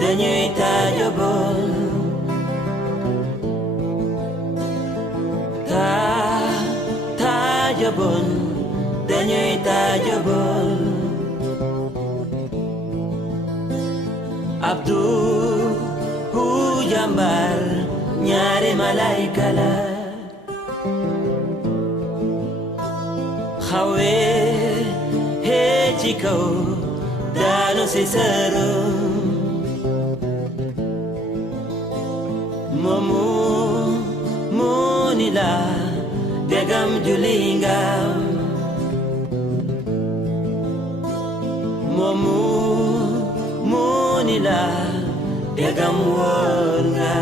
dañuy taajabol taajabol dañuy taajabol Abdu hu jàmbaar ñaari malaayka la xawee hee ci kaw daanu si sëru moomu ni la degam juli nga moomu ni la degam woon nga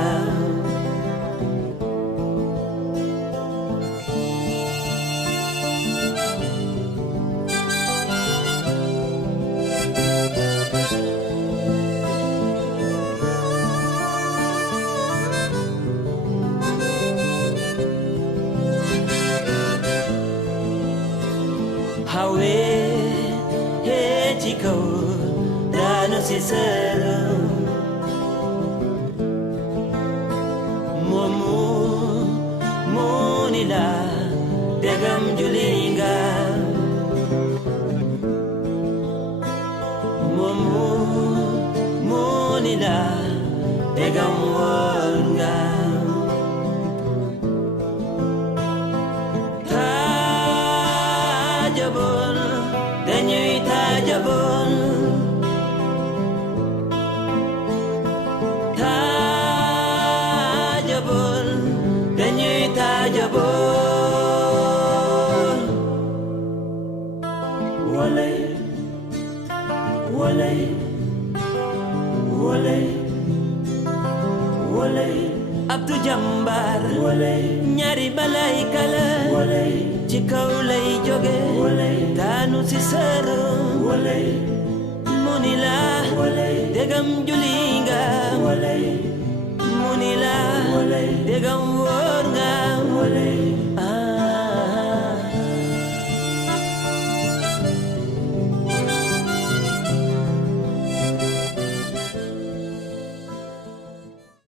hawe hee ci kaw daanu si sëru moomu ni la degam juli nga moomu ni la degam woon nga taajabol dañuy taajabol taajabol dañuy taajabol walay walay walay walay Abdu jàmbaar walay ñaari malaayka la walay ci kaw lay jóge daanu si sëru mu ni la degam juli